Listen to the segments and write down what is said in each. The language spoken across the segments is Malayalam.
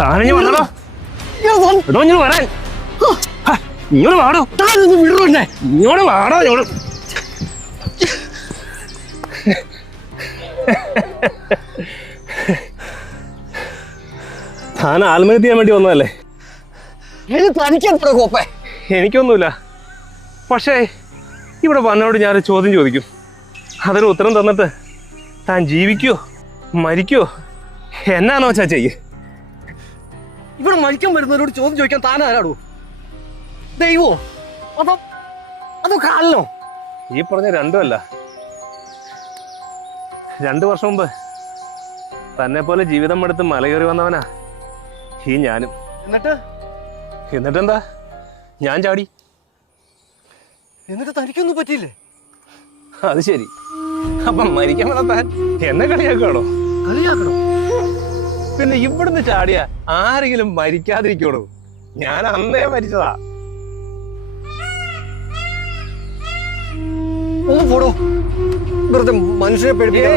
താനഞ്ഞു വന്നോ എടോ ഇങ്ങോട്ട് വരാൻ ഇങ്ങോട്ട് വാടോ വിടണേ ഇങ്ങോട്ട് വാടോ ഇങ്ങോട്ട് താൻ ആത്മഹത്യ ചെയ്യാൻ വേണ്ടി വന്നതല്ലേ? തനിക്കെന്തോ കോപ്പേ? എനിക്കൊന്നുമില്ല. പക്ഷേ ഇവിടെ വന്നോട് ഞാനൊരു ചോദ്യം ചോദിക്കും, അതിന് ഉത്തരം തന്നിട്ട് താൻ ജീവിക്കോ മരിക്കോ എന്നാണോ വെച്ചാ ചെയ്യേ. ഇവിടെ മരിക്കാൻ വരുന്നവരോട് ചോദ്യം ചോദിക്കാൻ താൻ ആരാടോ? ദൈവോ അതോ കാലനോ? ഈ പറഞ്ഞ രണ്ടുമല്ല. 2 വർഷം മുമ്പ് തന്നെ പോലെ ജീവിതം എടുത്ത് മലകയറി വന്നവനാ ഈ ഞാനും. എന്നിട്ടെന്താ, ഞാൻ ചാടി. എന്നിട്ട് തനിക്കൊന്നും പറ്റിയില്ലേ? അത് ശരി. അപ്പം മരിക്കാൻ വന്നത്താൻ എന്നെ കളിയാക്കണോ? പിന്നെ ഇവിടുന്ന് ചാടിയ ആരെങ്കിലും മരിക്കാതിരിക്കണോ? ഞാൻ അന്നേ മരിച്ചതാ. ഒന്ന് പോടോ, വെറുതെ മനുഷ്യനെ പേടിപ്പിക്കാ.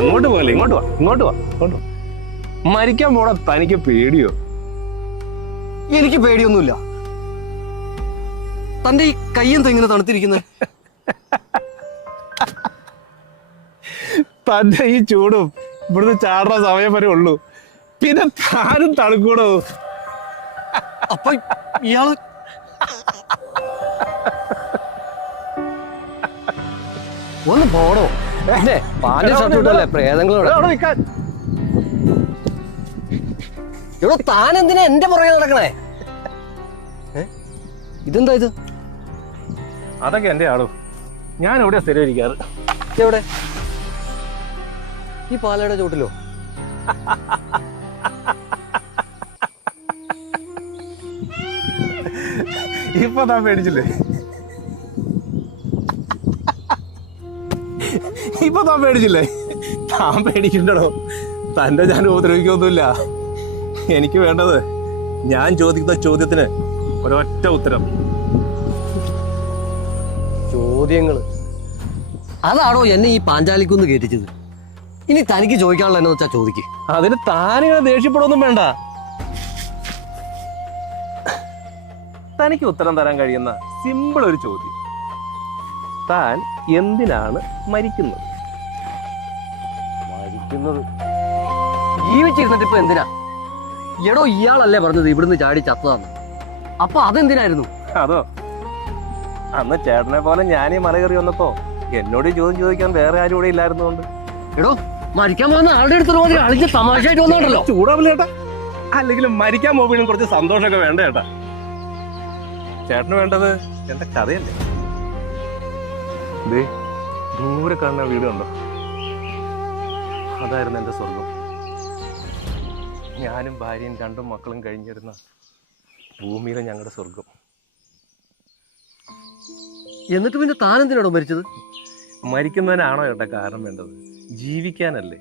അങ്ങോട്ട് പോകല്ലേ, ഇങ്ങോട്ട് വാ, ഇങ്ങോട്ട് വാ, ഇങ്ങോട്ട് വാ. മരിക്കാൻ പോടാ. തനിക്ക് പേടിയോ? എനിക്ക് പേടിയൊന്നുമില്ല. തന്റെ ഈ കയ്യെന്താ ഇങ്ങനെ തണുത്തിരിക്കുന്നത്? തന്റെ ഈ ചൂടും ഇവിടുന്ന് ചാടുന്ന സമയം വരെ ഉള്ളൂ, പിന്നെ താനും തണുക്കൂടോ. അപ്പൊ ഇയാള് ഒന്ന് പോടോ. പാന്റെ ഷർട്ടല്ലേ പ്രേതങ്ങളോട്. എടോ താൻ എന്തിനാ എന്റെ പുറകെ നടക്കണേ? ഇതെന്താ ഇത്? അതൊക്കെ എന്റെ ആളോ. ഞാൻ എവിടെയാ സ്ഥിരം ഇരിക്കാറ്. എവിടെ? ഈ പാലയുടെ ചോട്ടിലോ? ഇപ്പൊ താൻ പേടിച്ചില്ലേ? ഇപ്പൊ താൻ പേടിച്ചില്ലേ? താൻ പേടിക്കണ്ടോ. തന്റെ ഞാൻ ഉപദ്രവിക്കൊന്നുമില്ല. എനിക്ക് വേണ്ടത് ഞാൻ ചോദിക്കുന്ന ചോദ്യത്തിന് ഒരൊറ്റ ഉത്തരം. ചോദ്യങ്ങള് അതാണോ എന്നെ ഈ പാഞ്ചാലിക്കുന്ന് കേട്ടിച്ചത്? ഇനി തനിക്ക് ചോദിക്കാനുള്ള എന്നു വെച്ചാ ചോദിക്ക്. അതിന് താനിങ്ങനെ ദേഷ്യപ്പെടുമൊന്നും വേണ്ട. തനിക്ക് ഉത്തരം തരാൻ കഴിയുന്ന സിമ്പിൾ ഒരു ചോദ്യം. താൻ എന്തിനാണ് മരിക്കുന്നത്? ജീവിച്ചിരുന്നിട്ട് ഇപ്പൊ എന്തിനാ? എടോ ഇയാളല്ലേ പറഞ്ഞത് ഇവിടുന്ന് ചാടി ചത്തതാന്ന്. അപ്പൊ അതെന്തിനായിരുന്നു? അതോ, അന്ന് ചേട്ടനെ പോലെ ഞാൻ ഈ മല കയറി വന്നപ്പോ എന്നോട് ചോദ്യം ചോദിക്കാൻ വേറെ ആരും ഇവിടെ ഇല്ലായിരുന്നുകൊണ്ട്. എടോ മരിക്കാൻ പോകുന്ന ആളുടെ അടുത്ത് അളിച്ച് തമാശയായിട്ട് വന്നോണ്ടല്ലോ. ചൂടാവില്ല ചേട്ടാ. അല്ലെങ്കിലും മരിക്കാൻ പോകുമ്പോഴും കുറച്ച് സന്തോഷമൊക്കെ വേണ്ട ചേട്ടാ. ചേട്ടന് വേണ്ടത് എന്റെ കഥയല്ലേ. ദൂരെ കാണുന്ന വീട് കണ്ടോ? അതായിരുന്നു എന്റെ സ്വർഗം. ഞാനും ഭാര്യയും 2 മക്കളും കഴിഞ്ഞിരുന്ന ഭൂമിയിലെ ഞങ്ങളുടെ സ്വർഗം. എന്നിട്ട് പിന്നെ താൻ എന്തിനാണോ മരിച്ചത്? മരിക്കുന്നതിനാണോ ചേട്ടാ കാരണം വേണ്ടത്? ജീവിക്കാനല്ലേ.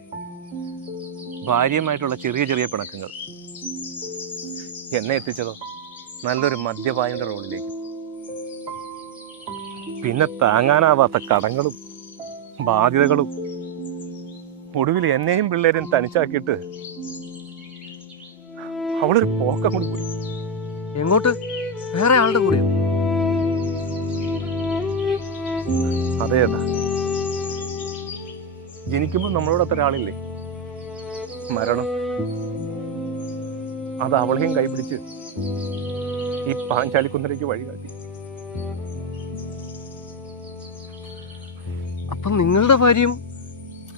ഭാര്യയുമായിട്ടുള്ള ചെറിയ ചെറിയ പിണക്കങ്ങൾ എന്നെ എത്തിച്ചതോ നല്ലൊരു മദ്യപായന്റെ റോളിലേക്ക്. പിന്നെ താങ്ങാനാവാത്ത കടങ്ങളും ബാധ്യതകളും ഒടുവിൽ എന്നെയും പിള്ളേരെയും തനിച്ചാക്കിയിട്ട് അവളൊരു പോക്കം കൂടി പോയി. എങ്ങോട്ട്? വേറെ ആളുടെ കൂടെയോ? അതെ ഏട്ടാ. ജനിക്കുമ്പോൾ നമ്മളോട് അത്ര ആളില്ലേ. മരണം അത് അവളെയും കൈപിടിച്ച് ഈ പാഞ്ചാലിക്കുന്നിലേക്ക് വഴികാട്ടി. അപ്പം നിങ്ങളുടെ ഭാര്യയും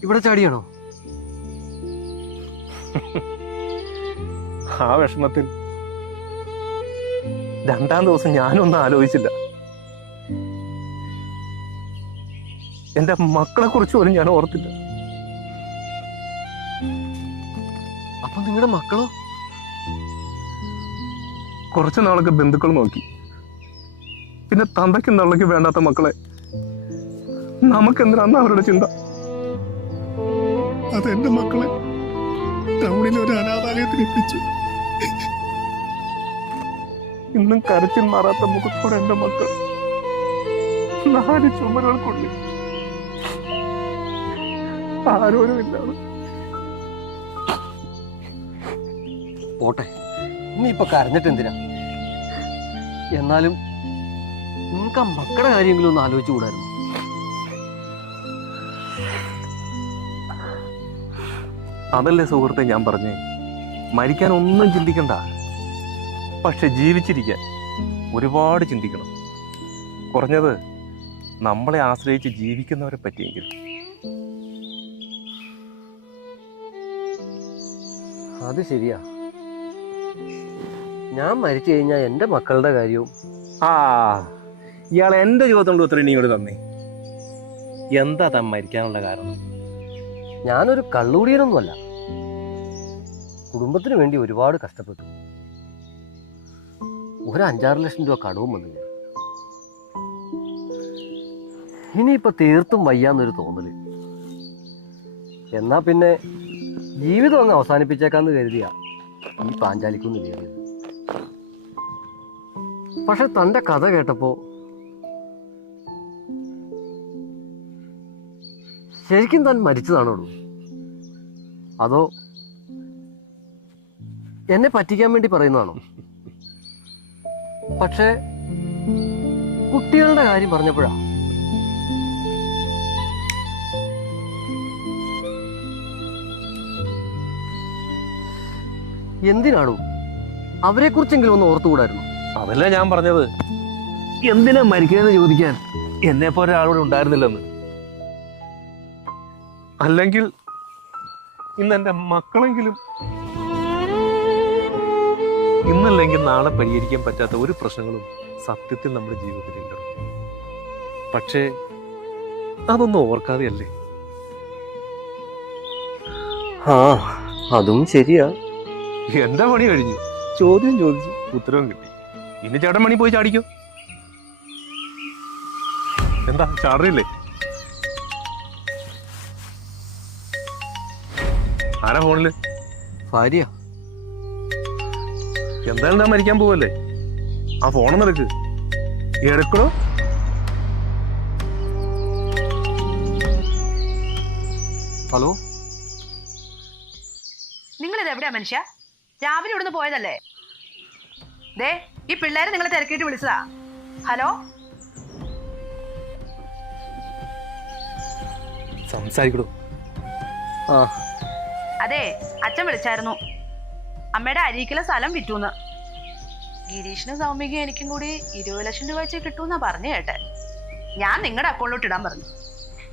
ഇവിടെ ചാടിയാണോ? ആ വിഷമത്തിൽ 2ാം ദിവസം ഞാനൊന്നും ആലോചിച്ചില്ല. എന്റെ മക്കളെ കുറിച്ച് പോലും ഞാൻ ഓർത്തില്ല. അപ്പൊ നിങ്ങളുടെ മക്കളോ? കുറച്ചു നാളൊക്കെ ബന്ധുക്കൾ നോക്കി. പിന്നെ തന്തയ്ക്കും തള്ളയ്ക്കും വേണ്ടാത്ത മക്കളെ നമുക്കെന്തിനാന്ന് അവരുടെ ചിന്ത. അതെന്റെ മക്കളെ ടൗണിൽ ഒരു അനാഥാലയത്തിൽ എത്തിച്ചു. ഇന്നും കരച്ചിൽ മാറാത്ത മുഖത്തോടെ എന്റെ മക്കൾ 4 ചുമരുകൾക്കുള്ളിൽ ആരോരുമില്ലാതെ പോട്ടെ, ഇനിയിപ്പൊ കരഞ്ഞിട്ട് എന്തിനാ? എന്നാലും നിങ്ങൾക്ക് ആ മക്കളുടെ കാര്യമെങ്കിലും ഒന്ന് ആലോചിച്ചുകൂടായിരുന്നു? അതല്ലേ സുഹൃത്തെ ഞാൻ പറഞ്ഞേ, മരിക്കാൻ ഒന്നും ചിന്തിക്കണ്ട, പക്ഷെ ജീവിച്ചിരിക്കാൻ ഒരുപാട് ചിന്തിക്കണം. കുറഞ്ഞത് നമ്മളെ ആശ്രയിച്ച് ജീവിക്കുന്നവരെ പറ്റിയെങ്കിലും. അത് ശരിയാ. ഞാൻ മരിച്ചു കഴിഞ്ഞാൽ എൻ്റെ മക്കളുടെ കാര്യവും. ഇയാൾ എന്റെ ജീവിതത്തിലുള്ള ഉത്തരം ഇനിയോട് തന്നേ. എന്താ താൻ മരിക്കാനുള്ള കാരണം? ഞാനൊരു കള്ളുകൂടിയനൊന്നുമല്ല. കുടുംബത്തിന് വേണ്ടി ഒരുപാട് കഷ്ടപ്പെട്ടു. ഒരു 5-6 ലക്ഷം രൂപ കടവും വന്നു. ഇനിയിപ്പോൾ തീർത്തും വയ്യാന്നൊരു തോന്നല്. എന്നാ പിന്നെ ജീവിതം അങ്ങ് അവസാനിപ്പിച്ചേക്കാന്ന് കരുതിയാ ഈ പാഞ്ചാലിക്കുന്ന് കയറിയത്. പക്ഷെ തൻ്റെ കഥ കേട്ടപ്പോൾ ശരിക്കും താൻ മരിച്ചതാണോ, അതോ എന്നെ പറ്റിക്കാൻ വേണ്ടി പറയുന്നതാണോ? പക്ഷേ കുട്ടികളുടെ കാര്യം പറഞ്ഞപ്പോഴാ എന്തിനാണോ അവരെ കുറിച്ചെങ്കിലും ഒന്ന് ഓർത്തുകൂടായിരുന്നു? അതല്ല ഞാൻ പറഞ്ഞത്, എന്തിനാ മരിക്കണമെന്ന് ചോദിക്കാൻ എന്നെ പോലെ ഒരാളോട് ഉണ്ടായിരുന്നില്ലെന്ന്. അല്ലെങ്കിൽ ഇന്ന് എൻ്റെ മക്കളെങ്കിലും, ഇന്നല്ലെങ്കിൽ നാളെ പരിഹരിക്കാൻ പറ്റാത്ത ഒരു പ്രശ്നങ്ങളും സത്യത്തിൽ നമ്മുടെ ജീവിതത്തിൽ ഉണ്ടാവും. പക്ഷേ അതൊന്നും ഓർക്കാതെയല്ലേ. അതും ശരിയാ. എന്റെ പണി കഴിഞ്ഞു. ചോദ്യം ചോദിച്ചു, ഉത്തരവും കിട്ടി. ഇനി ചേട്ടൻ മണി പോയി ചാടിക്കോ. എന്താ ചാടില്ലേ? ആരാ ഫോണില്? ഭാര്യ. എന്തായാലും ഞാൻ മരിക്കാൻ പോവല്ലേ, ആ ഫോണൊന്നും എടുക്ക്. എടുക്കണോ? ഹലോ, നിങ്ങളിത് എവിടെയാ മനുഷ്യ? രാവിലെ ഇവിടുന്ന് പോയതല്ലേ? ദേ ഈ പിള്ളേരെ നിങ്ങളെ തിരക്കിയിട്ട് വിളിച്ചതാ. ഹലോ, സംസാരിക്കണോ? അതെ അച്ഛൻ വിളിച്ചായിരുന്നു. അമ്മയുടെ അരീക്കിലെ സ്ഥലം വിറ്റൂന്ന്. ഗിരീഷിനും സൗമ്യക്കും എനിക്കും കൂടി 20 ലക്ഷം രൂപ വെച്ച് കിട്ടൂന്നാ പറഞ്ഞു കേട്ടെ. ഞാൻ നിങ്ങളുടെ അക്കൗണ്ടിലോട്ട് ഇടാൻ പറഞ്ഞു.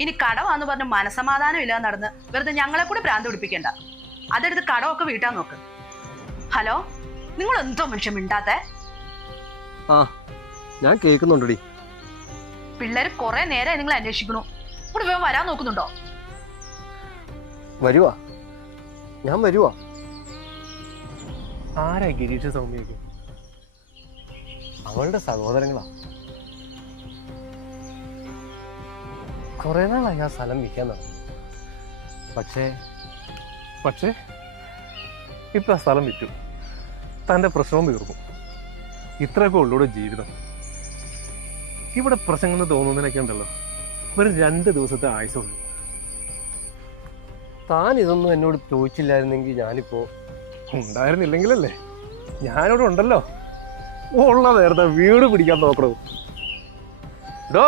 ഇനി കടമാന്ന് പറഞ്ഞ് മനസമാധാനം ഇല്ലാതെ നടന്ന് വെറുതെ ഞങ്ങളെ കൂടെ ഭ്രാന്ത് പിടിപ്പിക്കണ്ട. അതെടുത്ത് കടമൊക്കെ വീട്ടാൻ നോക്ക്. ഹലോ, നിങ്ങൾ എന്തോ മനുഷ്യൻ മിണ്ടാത്തെ? ഞാൻ കേൾക്കുന്നുണ്ടടി. പിള്ളേര് കുറെ നേരമായി നിങ്ങൾ അന്വേഷിക്കണു. ഇവിടെ വേഗം വരാൻ നോക്കുന്നുണ്ടോ? വരുവാ, ഞാൻ വരുവാ. ആരാ ഗിരീഷ് സൗമ്യക്ക്? അവളുടെ സഹോദരങ്ങളാ. കുറെ നാളായി ആ സ്ഥലം വിൽക്കാൻ നടന്നു. പക്ഷേ ഇപ്പൊ ആ സ്ഥലം വിറ്റു. തന്റെ പ്രശ്നവും തീർന്നു. ഇത്രയൊക്കെ ഉള്ളൂടെ ജീവിതം. ഇവിടെ പ്രശ്നങ്ങൾ തോന്നുന്നതിനൊക്കെ ഉണ്ടല്ലോ, വെറും 2 ദിവസത്തെ ആയുസുള്ളൂ. താൻ ഇതൊന്നും എന്നോട് ചോദിച്ചില്ലായിരുന്നെങ്കിൽ ഞാനിപ്പോ ഉണ്ടായിരുന്നില്ലെങ്കിലല്ലേ ഞാനിവിടെ ഉണ്ടല്ലോ. ഉള്ള നേരത്തെ വീട് പിടിക്കാൻ നോക്കണോ? ഡോ,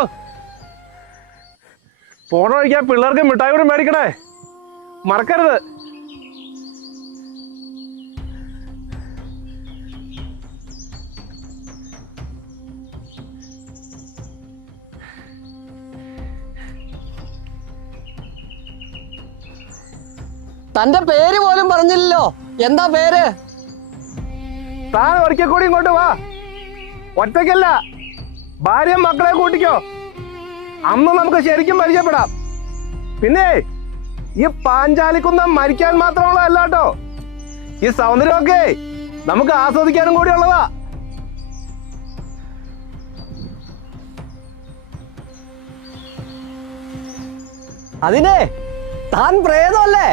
പോണ വഴിക്കാൻ പിള്ളേർക്ക് മിഠായി കൂടെ മേടിക്കണേ, മറക്കരുത്. തന്റെ പേര് പോലും പറഞ്ഞില്ലല്ലോ. എന്താ പേര്? താൻ ഒരിക്കൽ കൂടി ഇങ്ങോട്ട് വാ. ഒറ്റയ്ക്കല്ല, ഭാര്യയും മക്കളെ കൂട്ടിക്കോ. അന്ന് നമുക്ക് ശരിക്കും പരിചയപ്പെടാം. പിന്നെ ഈ പാഞ്ചാലിക്കുന്ന മരിക്കാൻ മാത്രമുള്ളതല്ല കേട്ടോ, ഈ സൗന്ദര്യമൊക്കെ നമുക്ക് ആസ്വദിക്കാനും കൂടി ഉള്ളതാ. അതിനെ താൻ പ്രേതമല്ലേ?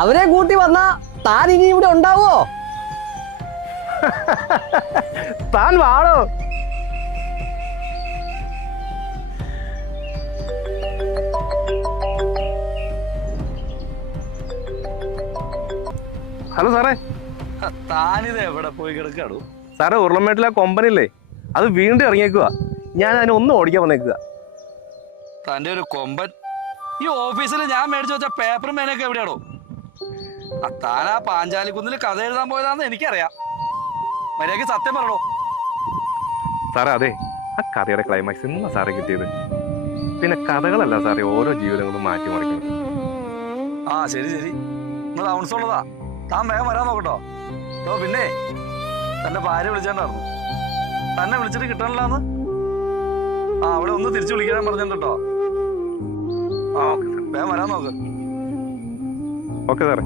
അവരെ കൂട്ടി വന്നാ താൻ ഇനി ഇവിടെ ഉണ്ടാവോ? താൻ വാടോ. ഹലോ സാറേ, താനിത് എവിടെ പോയി കിടക്കാടോ? സാറേ ഉരുളമേട്ടിലെ കൊമ്പനില്ലേ അത് വീണ്ടും ഇറങ്ങിയേക്കുക. ഞാൻ അതിനെ ഒന്നും ഓടിക്കാൻ വന്നേക്കുക. തന്റെ ഒരു കൊമ്പൻ ഈ ഓഫീസിൽ ഞാൻ മേടിച്ചു വെച്ച പേപ്പറും പേനൊക്കെ എവിടെയാണോ? താൻ ആ പാഞ്ചാലിക്കുന്നിൽ കഥ എഴുതാൻ പോയതാന്ന് എനിക്കറിയാം. മര്യാദയ്ക്ക് സത്യം പറയണോ? സാറേ അതെ, ആ കഥയുടെ ക്ലൈമാക്സ് ഇന്നാ സാറേ കിട്ടിയത്. പിന്നെ കഥകളല്ല സാറേ ഓരോ ജീവിതങ്ങളും മാറ്റിമറിക്കുന്നത്. ആ ശരി ശരി, ഇന്ന് താമസമുള്ളതാ. താൻ വേഗം വരാൻ നോക്കട്ടോ. പിന്നെ തന്റെ ഭാര്യ വിളിച്ചോണ്ടായിരുന്നു. തന്നെ വിളിച്ചിട്ട് കിട്ടണില്ലാന്ന്. ആ അവിടെ ഒന്ന് തിരിച്ചു വിളിക്കാൻ പറഞ്ഞിട്ടോ. ആ വേഗം വരാൻ നോക്ക്. ഓക്കെ സാറേ.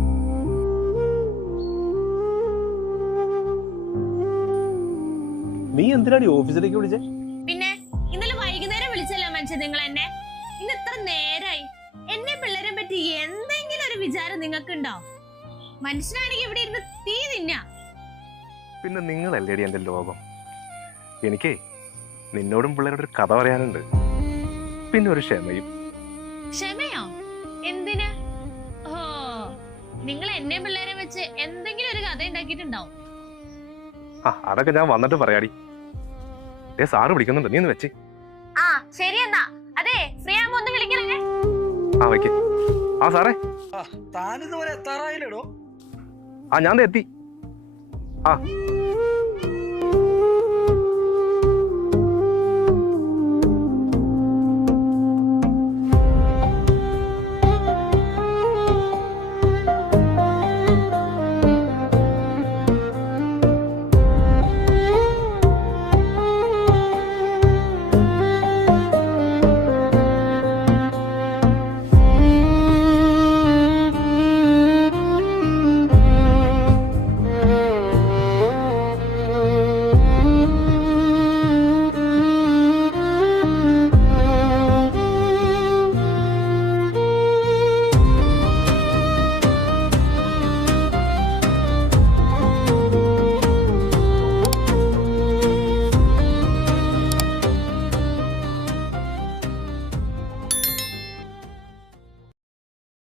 നീ എന്തിനാണ് ഓഫീസിലേക്ക് വിളിച്ചേ? പിന്നെ ഇന്നലെ വൈകുന്നേരം വിളിച്ചല്ലോ മനുഷ്യൻ നിങ്ങൾ എന്നെ. ഇന്ന് ഇത്ര നേരായി. എന്നെ പിള്ളേരെ പറ്റി എന്തെങ്കിലും ഒരു വിചാരം നിങ്ങൾക്കുണ്ടോ? മനുഷ്യനാണെങ്കിൽ ഇവിടെ ഇരുന്ന് തീ തിന്നാ. പിന്നെ നിങ്ങളല്ലേടി എൻ്റെ ലോകം. എനിക്കേ നിന്നോടും പിള്ളേരോട് ഒരു കഥ പറയാനുണ്ട്. പിന്നെ ഒരു ക്ഷമയും. ക്ഷമയോ? എന്തിന്? ഓ, നിങ്ങൾ എന്നെ പിള്ളേരെ വെച്ച് എന്തെങ്കിലും ഒരു കഥ ഉണ്ടാക്കിയിട്ടുണ്ടാവും. ആ അതൊക്കെ ഞാൻ വന്നിട്ട് പറയാടി. സാറ് വിളിക്കുന്നുണ്ട്, നീ ഒന്ന് വെച്ചേ. ആ ശരി എന്നാ. അതെ ഫ്രീ ആകുമ്പോ ഒന്ന് വിളിക്കണേ. ആ വയ്ക്കേ. ആ സാറേ താനിതുവരെ എത്താറായില്ലടോ. ആ ഞാൻ എത്തി. ആ